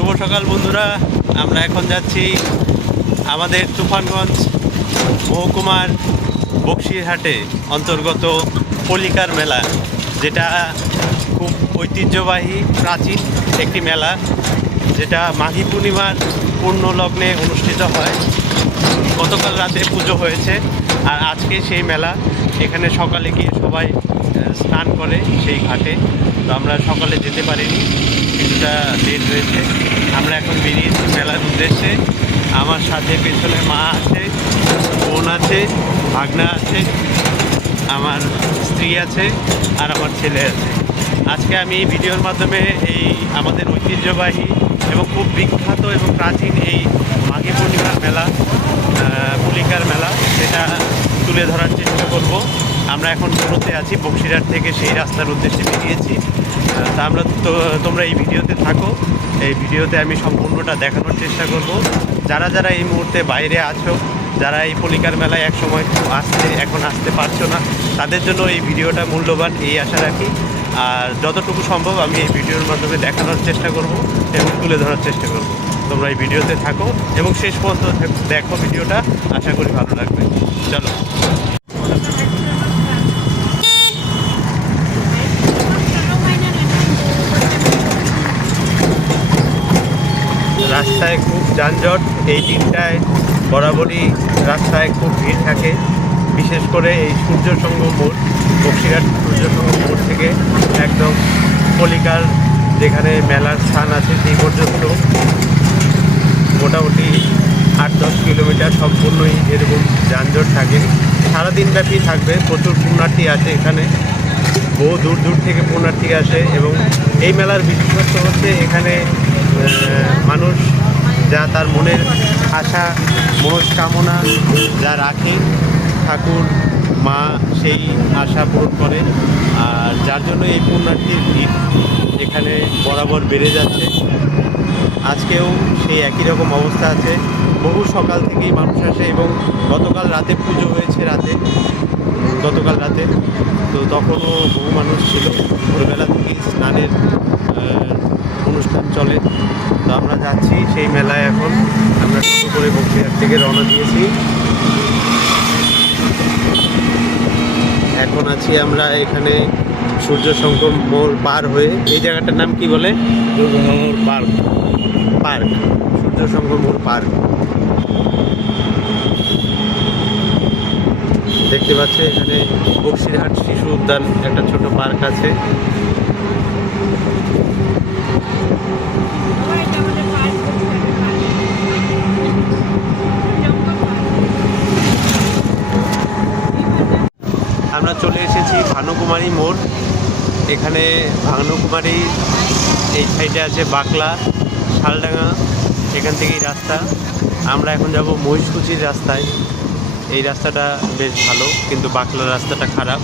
শুভ সকাল বন্ধুরা, আমরা এখন যাচ্ছি আমাদের তুফানগঞ্জ মহকুমার বক্সিরহাটে অন্তর্গত পলিকার মেলা, যেটা খুব ঐতিহ্যবাহী প্রাচীন একটি মেলা, যেটা মাঘী পূর্ণিমার পূর্ণ লগ্নে অনুষ্ঠিত হয়। গতকাল রাতে পুজো হয়েছে আর আজকে সেই মেলা। এখানে সকালে গিয়ে সবাই স্নান করে সেই ঘাটে। তো আমরা সকালে যেতে পারিনি, কিছুটা লেট হয়েছে। আমরা এখন বেরিয়েছি মেলার উদ্দেশ্যে। আমার সাথে পেছনে মা আছে, বোন আছে, ভাগনা আছে, আমার স্ত্রী আছে আর আমার ছেলে আছে। আজকে আমি ভিডিওর মাধ্যমে এই আমাদের ঐতিহ্যবাহী এবং খুব বিখ্যাত এবং প্রাচীন এই মাঘী পূর্ণিমার মেলা, পলিকার মেলা, সেটা তুলে ধরার চেষ্টা করব। আমরা এখন টোটোতে আছি, বক্সিরহাট থেকে সেই রাস্তার উদ্দেশ্যে বেরিয়েছি। তা তোমরা এই ভিডিওতে থাকো। এই ভিডিওতে আমি সম্পূর্ণটা দেখানোর চেষ্টা করব। যারা যারা এই মুহূর্তে বাইরে আছো, যারা এই পলিকার মেলায় একসময় এখন আসতে পারছো না, তাদের জন্য এই ভিডিওটা মূল্যবান, এই আশা রাখি। আর যতটুকু সম্ভব আমি এই ভিডিওর মাধ্যমে দেখানোর চেষ্টা করব এবং তুলে ধরার চেষ্টা করব। তোমরা এই ভিডিওতে থাকো এবং শেষ পর্যন্ত দেখো ভিডিওটা, আশা করি ভালো লাগবে। চলো। রাস্তায় খুব যানজট, এই দিনটায় বরাবরই রাস্তায় খুব ভিড় থাকে। বিশেষ করে এই সূর্যসংঘ মোড়, বক্সিরহাট সূর্যসংঘ মোড় থেকে একদম পলিকার যেখানে মেলার স্থান আছে সেই পর্যন্ত মোটামুটি 8-10 কিলোমিটার সম্পূর্ণই এরকম যানজট থাকে। সারাদিনব্যাপী থাকবে। প্রচুর পুণ্যার্থী আছে এখানে, বহু দূর দূর থেকে পুণ্যার্থী আসে। এবং এই মেলার বিশেষত্ব হচ্ছে এখানে মানুষ যা তার মনের আশা মনস্কামনা যা রাখে, ঠাকুর মা সেই আশা পূরণ করে। আর যার জন্য এই পুণ্যার্থীর ভিড় এখানে বরাবর বেড়ে যাচ্ছে। আজকেও সেই একই রকম অবস্থা আছে। বহু সকাল থেকেই মানুষ আসে এবং গতকাল রাতে পুজো হয়েছে, গতকাল রাতে। তো তখনও বহু মানুষ ছিল। ভোরবেলা থেকেই স্নানের অনুষ্ঠান চলে। তো আমরা যাচ্ছি সেই মেলায়। এখন আমরা টোটো করে বক্সিরহাট থেকে রওনা দিয়েছি। এখন আছি আমরা এখানে সূর্যশঙ্কর মোড় পার হয়ে। এই জায়গাটার নাম কি বলে? পার্ক, সূর্যশঙ্কর মোড় পার্ক। দেখতে পাচ্ছে এখানে বক্সিরহাট শিশু উদ্যান, একটা ছোট পার্ক আছে। আমরা চলে এসেছি ভানুকুমারী মোড়। এখানে ভানুকুমারী এই সাইডে আছে বাকলা, শালডাঙ্গা, এখান থেকেই রাস্তা। আমরা এখন যাব মহিষকুচির রাস্তায়। এই রাস্তাটা বেশ ভালো, কিন্তু বাকলার রাস্তাটা খারাপ।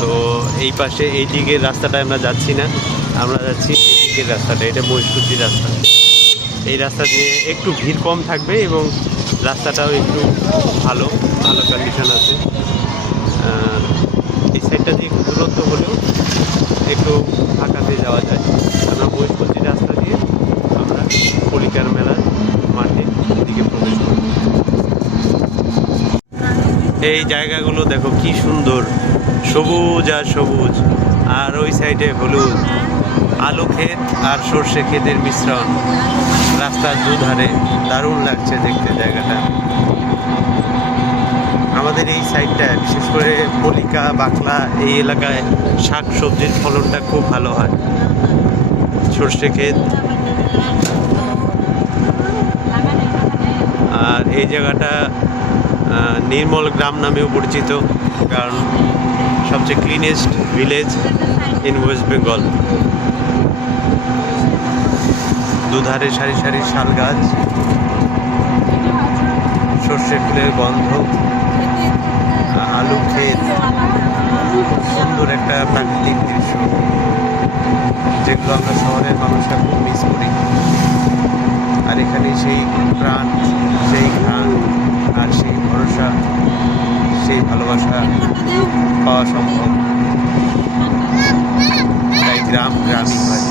তো এই পাশে এই দিকের রাস্তাটা আমরা যাচ্ছি না, আমরা যাচ্ছি এই দিকের রাস্তাটা। এটা মহিষকুচির রাস্তা। এই রাস্তা দিয়ে একটু ভিড় কম থাকবে এবং রাস্তাটাও একটু ভালো কন্ডিশন আছে। এই সাইডটা দিয়ে একটু দূরত্ব হলেও একটু ফাঁকাতে যাওয়া যায়। আমরা মহিষকুচি রাস্তা দিয়ে আমরা পলিকার মেলার মাঠে দিকে প্রবেশ করি। এই জায়গাগুলো দেখো কি সুন্দর, সবুজ আর সবুজ, আর ওই সাইডে হলুদ। আলু ক্ষেত আর সর্ষে ক্ষেতের মিশ্রণ রাস্তার দুধারে, দারুণ লাগছে দেখতে জায়গাটা। আমাদের এই সাইডটা বিশেষ করে পলিকা, বাকলা এই এলাকায় শাক সবজির ফলনটা খুব ভালো হয়। সর্ষে ক্ষেত। আর এই জায়গাটা নির্মল গ্রাম নামেও পরিচিত, কারণ সবচেয়ে cleanest village in West Bengal. দুধারে সারি সারি শাল গাছ, সর্ষে ফুলের গন্ধ, আলু ক্ষেত, খুব সুন্দর একটা প্রাকৃতিক দৃশ্য, যেগুলো আমরা শহরের মানুষরা খুব মিস করি। আর এখানে সেই প্রাণ, সেই ঘ্রাণ আর সেই ভরসা, সেই ভালোবাসা পাওয়া সম্ভব। তাই গ্রামই হয়।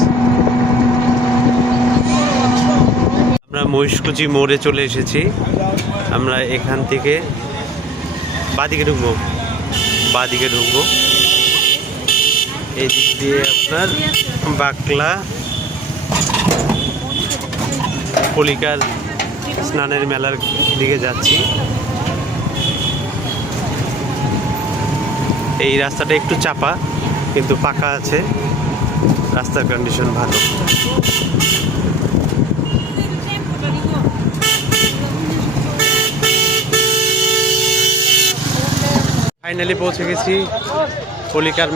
মহিষকুচি মোড়ে চলে এসেছি। আমরা এখান থেকে বাদিকে ঢুকবো, এই দিক দিয়ে আপনার বাকলা পলিকার স্নানের মেলার দিকে যাচ্ছি। এই রাস্তাটা একটু চাপা কিন্তু পাকা আছে, রাস্তার কন্ডিশন ভালো। ফাইনালি পৌঁছে গেছি পলিকার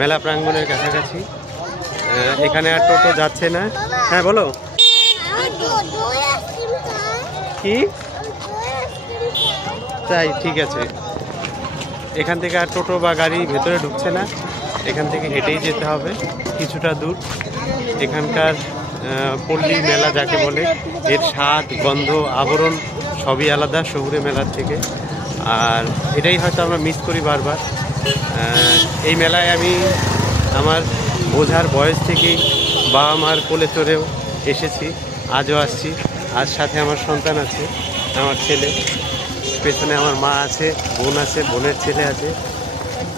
মেলা প্রাঙ্গণের কাছাকাছি। এখানে আর টোটো যাচ্ছে না। হ্যাঁ বলো কি তাই, ঠিক আছে। এখান থেকে আর টোটো বা গাড়ি ভেতরে ঢুকছে না, এখান থেকে হেঁটেই যেতে হবে কিছুটা দূর। এখানকার পল্লী মেলা যাকে বলে, এর স্বাদ, গন্ধ, আবরণ সবই আলাদা শহুরে মেলার থেকে। আর এটাই হয়তো আমরা মিস করি বারবার। এই মেলায় আমি আমার বোঝার বয়স থেকেই বাবা মার কোলে চড়েও এসেছি, আজও আসছি। আজ সাথে আমার সন্তান আছে, আমার ছেলে, পেছনে আমার মা আছে, বোন আছে, বোনের ছেলে আছে।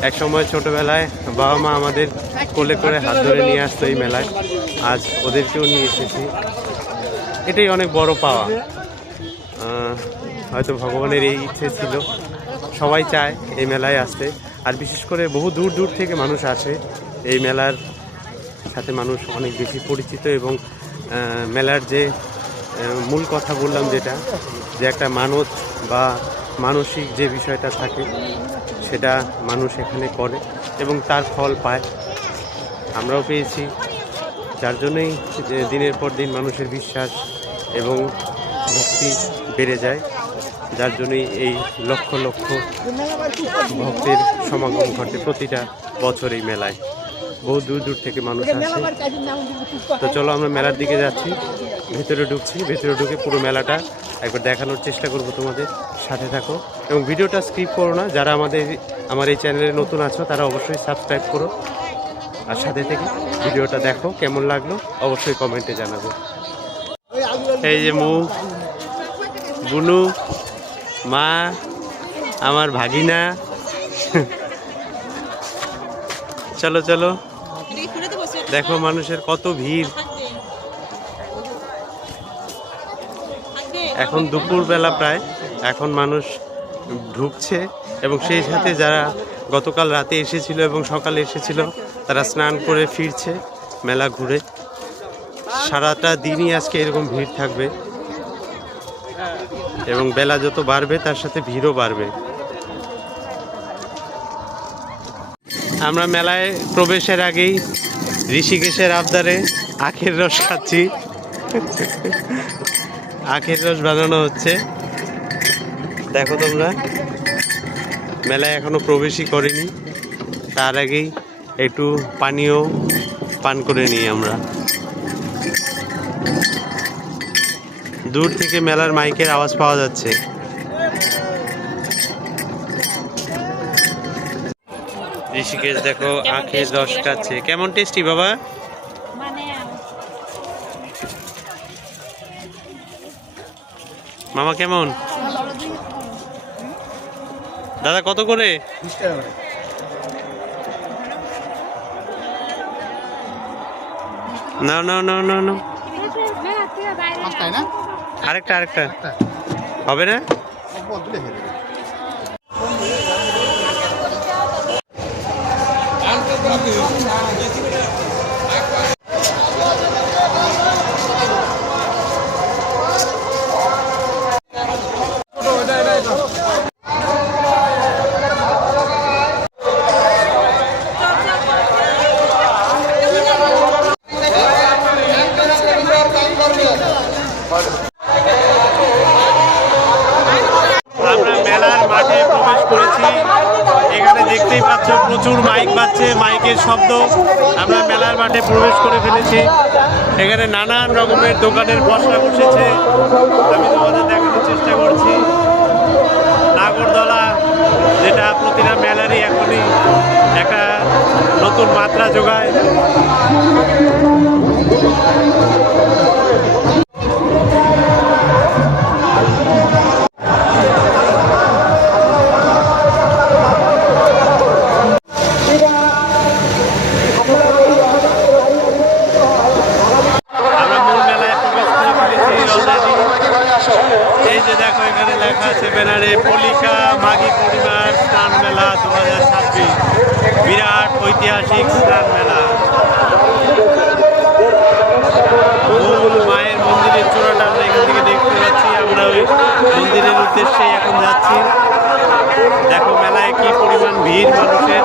এক সময় ছোটোবেলায় বাবা মা আমাদের কোলে করে হাত ধরে নিয়ে আসতো এই মেলায়, আজ ওদেরকেও নিয়ে এসেছি। এটাই অনেক বড় পাওয়া। হয়তো ভগবানের এই ইচ্ছে ছিল, সবাই চায় এই মেলায় আসতে। আর বিশেষ করে বহু দূর দূর থেকে মানুষ আসে এই মেলার সাথে, মানুষ অনেক বেশি পরিচিত। এবং মেলার যে মূল কথা বললাম, যেটা যে একটা মানত বা মানসিক যে বিষয়টা থাকে, সেটা মানুষ এখানে করে এবং তার ফল পায়। আমরাও পেয়েছি, যার জন্যই দিনের পর দিন মানুষের বিশ্বাস এবং ভক্তি বেড়ে যায়, যার জন্যই এই লক্ষ লক্ষ ভক্তের সমাগম ঘটে প্রতিটা বছর এই মেলায়। বহু দূর দূর থেকে মানুষ আসে। তো চলো আমরা মেলার দিকে যাচ্ছি, ভেতরে ঢুকছি। ভেতরে ঢুকে পুরো মেলাটা একবার দেখানোর চেষ্টা করব তোমাদের, সাথে থাকো এবং ভিডিওটা স্কিপ করো না। যারা আমার এই চ্যানেলে নতুন আছো তারা অবশ্যই সাবস্ক্রাইব করো, আর সাথে থেকে ভিডিওটা দেখো। কেমন লাগলো অবশ্যই কমেন্টে জানাবো। এই যে বুনু, মা, আমার ভাগিনা। চলো চলো, দেখো মানুষের কত ভিড়। এখন দুপুরবেলা প্রায়, এখন মানুষ ঢুকছে এবং সেই সাথে যারা গতকাল রাতে এসেছিল এবং সকালে এসেছিল তারা স্নান করে ফিরছে মেলা ঘুরে। সারাটা দিনই আজকে এরকম ভিড় থাকবে এবং বেলা যত বাড়বে তার সাথে ভিড়ও বাড়বে। আমরা মেলায় প্রবেশের আগেই ঋষিকেশের আবদারে আখের রস খাচ্ছি। আখের রস বানানো হচ্ছে, দেখো তোমরা। মেলায় এখনো প্রবেশই করিনি, তার আগেই একটু পানীয় পান করে নিই আমরা। দূর থেকে মেলার মাইকের আওয়াজ পাওয়া যাচ্ছে। ঋষিকেশ দেখো আখের রস খাচ্ছে, কেমন টেস্টি বাবা? মামা কেমন? দাদা কত করে? না না না না না, আরেকটা হবে না? আমরা মেলার মাঠে প্রবেশ করেছি। এখানে দেখতেই পাচ্ছ প্রচুর মাইক বাজছে, মাইকের শব্দ। আমরা মেলার মাঠে প্রবেশ করে ফেলেছি। এখানে নানান রকমের দোকানের পসরা বসেছে, আমি তোমাদের দেখানোর চেষ্টা করছি। নাগরদোলা, যেটা প্রতিটা মেলারই এখনই একটা নতুন মাত্রা যোগায়। ব্যানারে পলিকা মাঘী পূর্ণিমার স্নান মেলা 2026 বিরাট ঐতিহাসিক স্নান মেলা। মূল মায়ের মন্দিরের চূড়াটা আমরা এখান থেকে দেখতে পাচ্ছি। আমরা ওই মন্দিরের উদ্দেশ্যে এখন যাচ্ছি। দেখো মেলায় কি পরিমাণ ভিড় মানুষের।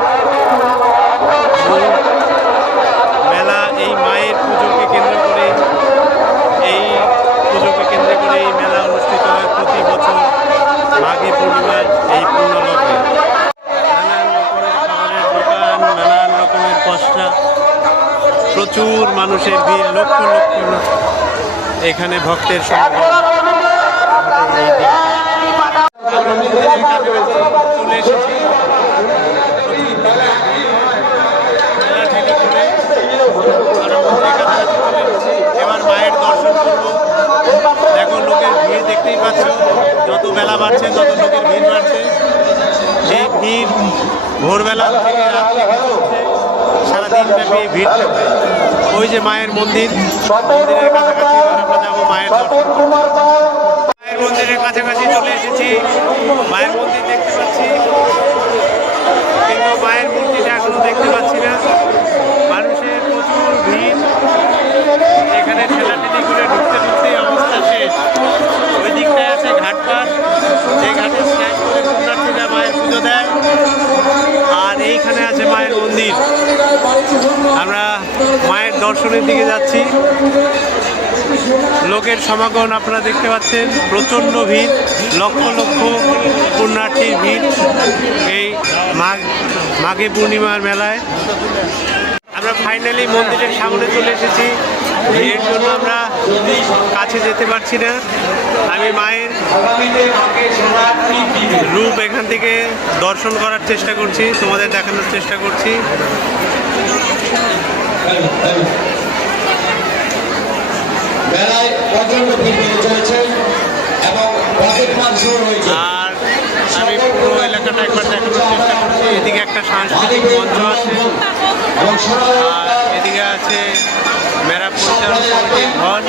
মেলা এই মায়ের পুজোকে কেন্দ্র করে এই মেলা অনুষ্ঠিত হয় প্রতি বছর মাঘী পূর্ণিমার এই পূর্ণলগ্নে। নানান রকমের খাবারের দোকান, নানান রকমের পসরা, প্রচুর মানুষের ভিড়, লক্ষ লক্ষ এখানে ভক্তের সমাগম। চলে এসেছি এবার মায়ের দর্শন করবো। দেখো লোকের ভিড় দেখতেই পাচ্ছ, যত বেলা বাড়ছে তত লোকের ভিড় বাড়ছে। এই ভিড় ভোরবেলা থেকে রাত্রে সারাদিন ব্যাপী ভিড় থাকবে। ওই যে মায়ের মন্দির, মন্দিরের কাছাকাছি আমরা যাবো মায়ের দর্শন। মায়ের মন্দিরের কাছাকাছি চলে এসেছি, মায়ের মন্দির দেখতে পাচ্ছি, কিন্তু মায়ের মূর্তিটা এখনো দেখতে পাচ্ছি না। মানুষের প্রচুর ভিড়, এখানে ঠেলাঠেলি করে ঢুকতে ঢুকতেই অবস্থা শেষ। ওই দিকটায় আছে ঘাটপাড়, যে ঘাটে স্নান করে পুণ্যার্থীরা মায়ের পুজো দেয়, আর এইখানে আছে মায়ের মন্দির। আমরা মায়ের দর্শনের দিকে যাচ্ছি। লোকের সমাগম আপনারা দেখতে পাচ্ছেন, প্রচণ্ড ভিড়, লক্ষ লক্ষ পুণ্যার্থীর ভিড় এই মাঘী পূর্ণিমার মেলায়। আমরা ফাইনালি মন্দিরের সামনে চলে এসেছি। ভিড়ের জন্য আমরা কাছে যেতে পারছি না। আমি মায়ের রূপ এখান থেকে দর্শন করার চেষ্টা করছি, তোমাদের দেখানোর চেষ্টা করছি। আর আমি পুরো এলাকাটা একবার দেখানোর চেষ্টা করছি। এদিকে একটা সাংস্কৃতিক মঞ্চ আছে, আর এদিকে আছে মেলা পরিচালনা কমিটির ঘর,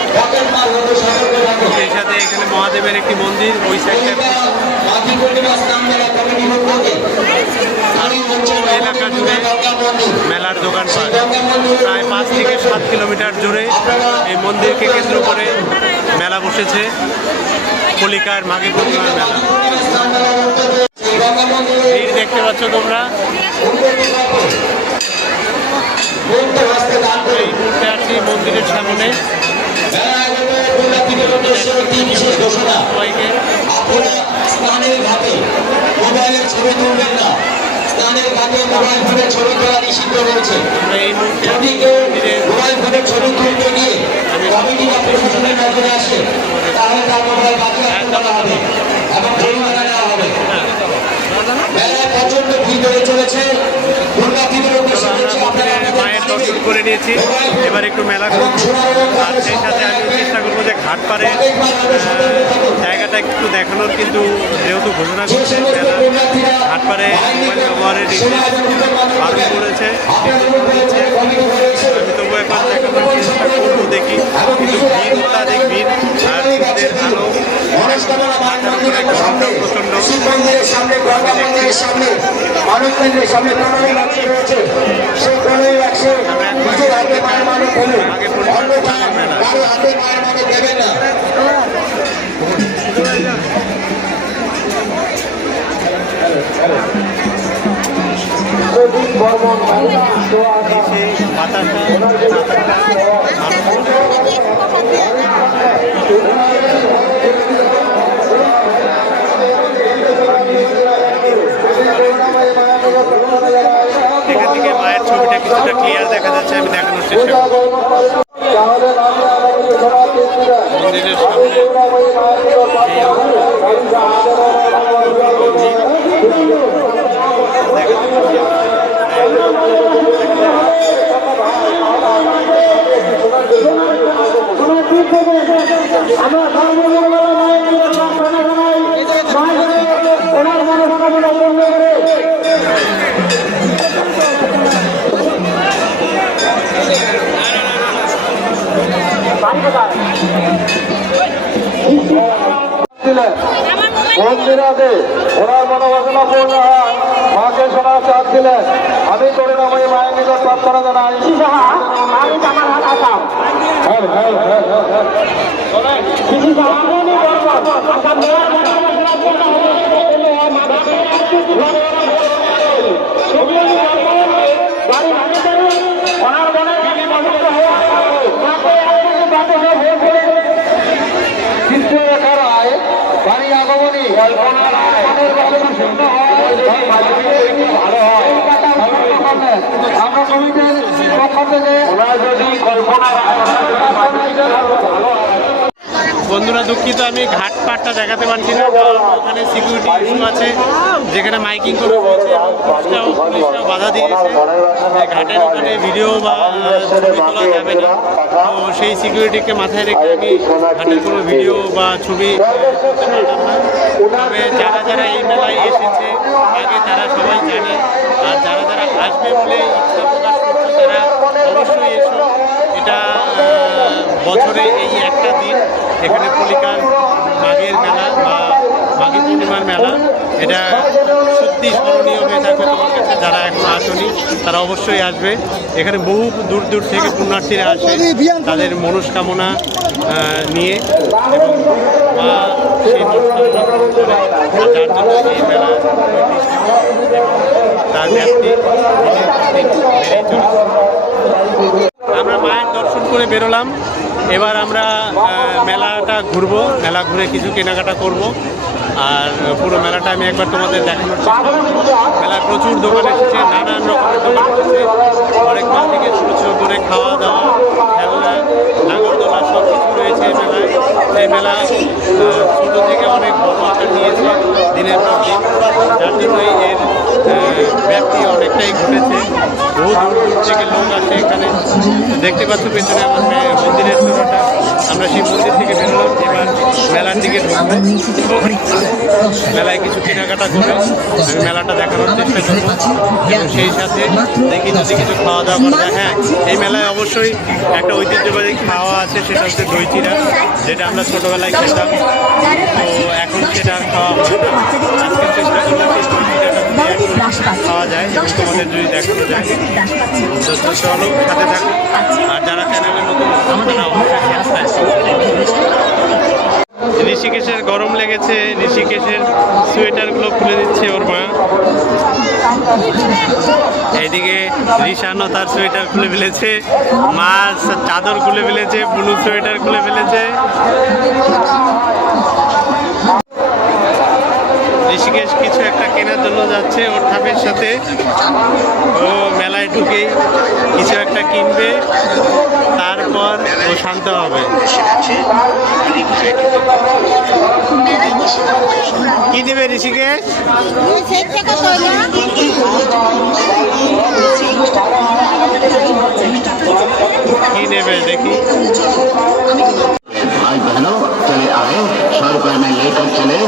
সেই সাথে এখানে মহাদেবের একটি মন্দির, ওই সাইডে এলাকা জুড়ে মেলার দোকানপাট। প্রায় 5 থেকে 7 কিলোমিটার জুড়ে এই মন্দিরকে কেন্দ্র করে মেলা বসেছে, পলিকার মাঘী পূর্ণিমার মেলা। ভিড় দেখতে পাচ্ছ তোমরা। এই মুহূর্তে আছি মন্দিরের সামনে। সবাইকে স্নানের ঘাটে মোবাইলের ছবি তুলবেন না, স্নানের ঘাটে মোবাইল ফোনে ছবি তোলা নিষিদ্ধ রয়েছে। এই মুহূর্তে মোবাইল ফোনে ছবি তুলতে গিয়ে কমিটি বা প্রশাসনের নজরে আসে, তাহলে তার মোবাইল বাজেয়াপ্ত করা হবে এবং জরিমানা নেওয়া হবে। মেলায় প্রচন্ড ভিড় হয়ে চলেছে। মায়ের দর্শন করে নিয়েছি, এবার একটু মেলা করবো। আর সেই সাথে আমি চেষ্টা করবো যে ঘাটপাড়ের জায়গাটা একটু দেখানোর, কিন্তু যেহেতু ঘোষণা করছে মেলা ঘাটপাড়ে মোবাইল ব্যবহারের বারণ করেছে, আমি তবু একবার দেখানোর চেষ্টা করবো, দেখি। কিন্তু ভিড় অত্যাধিক ভিড়, আর ভিড়ের আলো প্রচন্ড। এখান থেকে মায়ের ছবিটা কিছুটা ক্লিয়ার দেখা যাচ্ছে, আমি দেখানোর চেষ্টা করব। মন্দিরের সামনে মন্দিরাতে ওনার মনোবাসনা পূর্ণ হয়, মাকে সোনার চাঁদ দিলেন। আমি করুণাময়ী মায়ের নিকট প্রার্থনা জানাই। বাড়ি আগমনী আমরা কমিটির পক্ষ থেকে ওনার যদি কল্পনা বন্ধুরা দুঃখিত, আমি ঘাট পাটটা দেখাতে পারছি না, কারণ ওখানে সিকিউরিটি ইস্যু আছে, যেখানে মাইকিং করে হয়েছে এবং পুলিশরা বাধা দিয়েছে যে ঘাটের ওখানে ভিডিও বা ছবি তোলা যাবে না। তো সেই সিকিউরিটিকে মাথায় রেখে আমি ঘাটের কোনো ভিডিও বা ছবি করতে পারলাম না। তবে যারা যারা এই মেলায় এসেছে আগে তারা সবাই জানে, আর যারা যারা আসবে বলে ইচ্ছা প্রকাশ করছে তারা অবশ্যই এসো। এটা বছরে এই একটা দিন এখানে পলিকার মাঘের মেলা বা মাঘী পূর্ণিমার মেলা, এটা সত্যি স্মরণীয় হয়ে থাকবে তোমার কাছে। যারা এখন আসেনি তারা অবশ্যই আসবে। এখানে বহু দূর দূর থেকে পুণ্যার্থীরা আসে তাদের মনস্কামনা নিয়ে, এবং মা সেই মনস্কামনা পূরণ করে। আর যার জন্য এই মেলা এবং তার ব্যাপ্তি দিনের পর দিন বেড়েই চলেছে। আমরা মায়ের দর্শন করে বেরোলাম, এবার আমরা মেলাটা ঘুরবো, মেলা ঘুরে কিছু কেনাকাটা করব। আর পুরো মেলাটা আমি একবার তোমাদের দেখানোর চেষ্টা করবো। মেলায় প্রচুর দোকান এসেছে, নানান রকমের দোকান এসেছে, অনেক মাল থেকে ছোটো ছোটো করে খাওয়া দাওয়া, খেলনা, নাগরদোলা সব কিছু রয়েছে এই মেলায়। এই মেলা ছোটো থেকে অনেক বড় আকার নিয়েছে দিনের পর দিন, যার জন্যই এর ব্যাপ্তি অনেকটাই ঘটেছে। বহু দূর দূর থেকে লোক আসে এখানে। দেখতে পাচ্ছ পেছনে আমার মন্দিরের চূড়াটা। আমরা সেই মন্দির থেকে বেরোলাম, এবার মেলার দিকে ঢুকবো এবং মেলায় কিছু কেনাকাটা করে আমি মেলাটা দেখানোর চেষ্টা করবো, এবং সেই সাথে দেখি যদি কিছু খাওয়া দাওয়া করা যায়। হ্যাঁ, এই মেলায় অবশ্যই একটা ঐতিহ্যবাহী খাওয়া আছে, সেটা হচ্ছে দই চিড়া, যেটা আমরা ছোটোবেলায় খেতাম। তো এখন সেটা আর খাওয়া হয় না। আজকে চেষ্টা করলাম সেই দই চিড়াটা খাওয়া যায় এবং তোমাদের যদি দেখানো যায়। তো চলো সাথে থাকো, আর যারা চ্যানেলে নতুন তারা অবশ্যই সাবস্ক্রাইব করো। ঋষিকেশের গরম লেগেছে, ঋষিকেশের সোয়েটারগুলো খুলে দিচ্ছে ওর মা। এইদিকে ঋষানও তার সোয়েটার খুলে ফেলেছে, মা চাদর খুলে ফেলেছে, ব্লু সোয়েটার খুলে ফেলেছে। ঋষিকেশ কিছু একটা কেনার জন্য যাচ্ছে ওর ঠাপের সাথে। ও মেলায় ঢুকেই কিছু একটা কিনবে, তারপর ও শান্ত হবে। কি নেবে ঋষিকেশ? কি নেবে দেখি। भाई बहनों चले आए 100 रुपए में लेकर चले।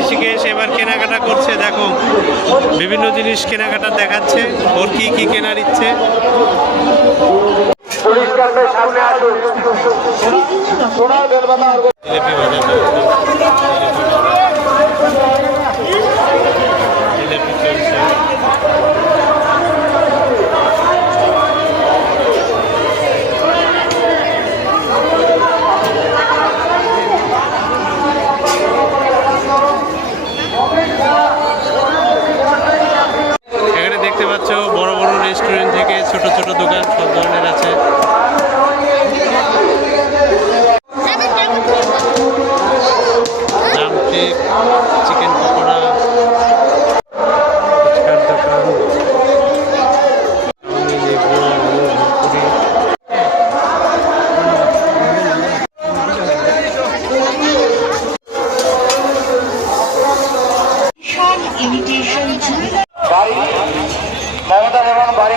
ঋষিকেশ এবার কেনাকাটা করছে, দেখো বিভিন্ন জিনিস কেনাকাটা দেখাচ্ছে, ওর কি কি কেনার ইচ্ছে। জিলেপি ভাজা জিলেপি চলছে। এখানে দেখতে পাচ্ছ বড় বড় রেস্টুরেন্ট থেকে ছোট ছোট দোকান সব ধরনের আছে।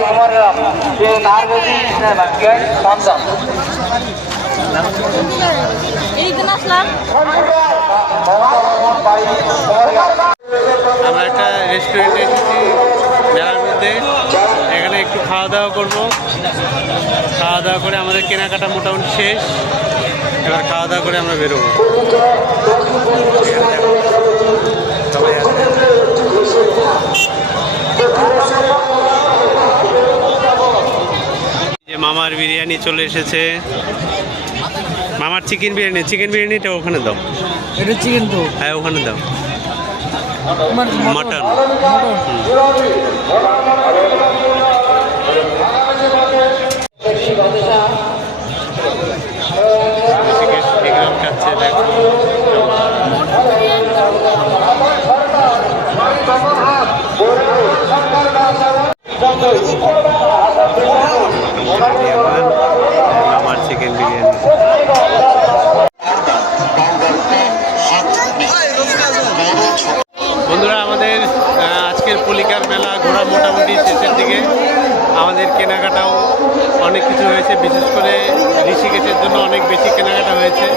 উমররাম যে তার বেশি জ্ঞান সন্তান এই দিন আসলাম আমরা একটা রেস্টুরেন্টে এসেছি মেলার মধ্যে। এখানে একটু খাওয়া দাওয়া করবো। খাওয়া দাওয়া করে আমাদের কেনাকাটা মোটামুটি শেষ। এবার খাওয়া দাওয়া করে আমরা বেরোবো। সবাই আছে। যে মামার বিরিয়ানি চলে এসেছে। মামার চিকেন বিরিয়ানিটা ওখানে দাও। এটা চিকেন তো হ্যাঁ ওখানে দাও। মটন। খাচ্ছে দেখো। আমার চিকেন বিরিয়ানি। বন্ধুরা আমাদের আজকের পলিকার মেলা ঘোরা মোটামুটি শেষের দিকে। আমাদের কেনাকাটাও অনেক কিছু হয়েছে, বিশেষ করে ঋষিকেশের জন্য অনেক বেশি কেনাকাটা হয়েছে।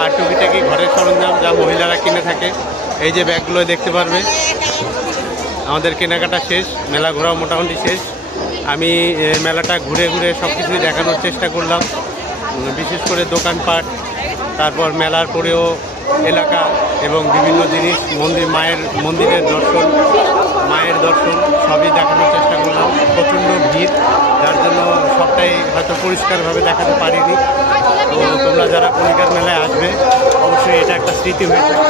আর টুকিটাকি ঘরের সরঞ্জাম যা মহিলারা কিনে থাকে, এই যে ব্যাগগুলো দেখতে পারবে। আমাদের কেনাকাটা শেষ, মেলা ঘোরাও মোটামুটি শেষ। আমি মেলাটা ঘুরে ঘুরে সব কিছুই দেখানোর চেষ্টা করলাম, বিশেষ করে দোকানপাট, তারপর মেলার পরেও এলাকা এবং বিভিন্ন জিনিস, মন্দিরের দর্শন, মায়ের দর্শন সবই দেখানোর চেষ্টা করলাম। প্রচণ্ড ভিড়, যার জন্য সবটাই হয়তো পরিষ্কারভাবে দেখাতে পারিনি। তো তোমরা যারা পলিকার মেলায় আসবে অবশ্যই এটা একটা স্মৃতি হয়ে থাকে।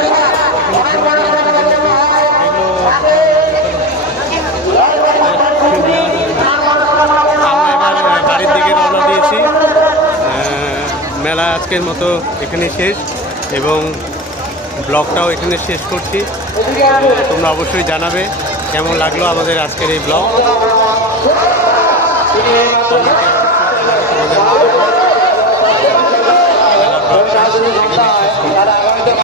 আমরা এবার বাড়ির দিকে রওনা দিয়েছি। মেলা আজকের মতো এখানে শেষ এবং ব্লগটাও এখানে শেষ করছি। তোমরা অবশ্যই জানাবে কেমন লাগলো আমাদের আজকের এই ব্লগ।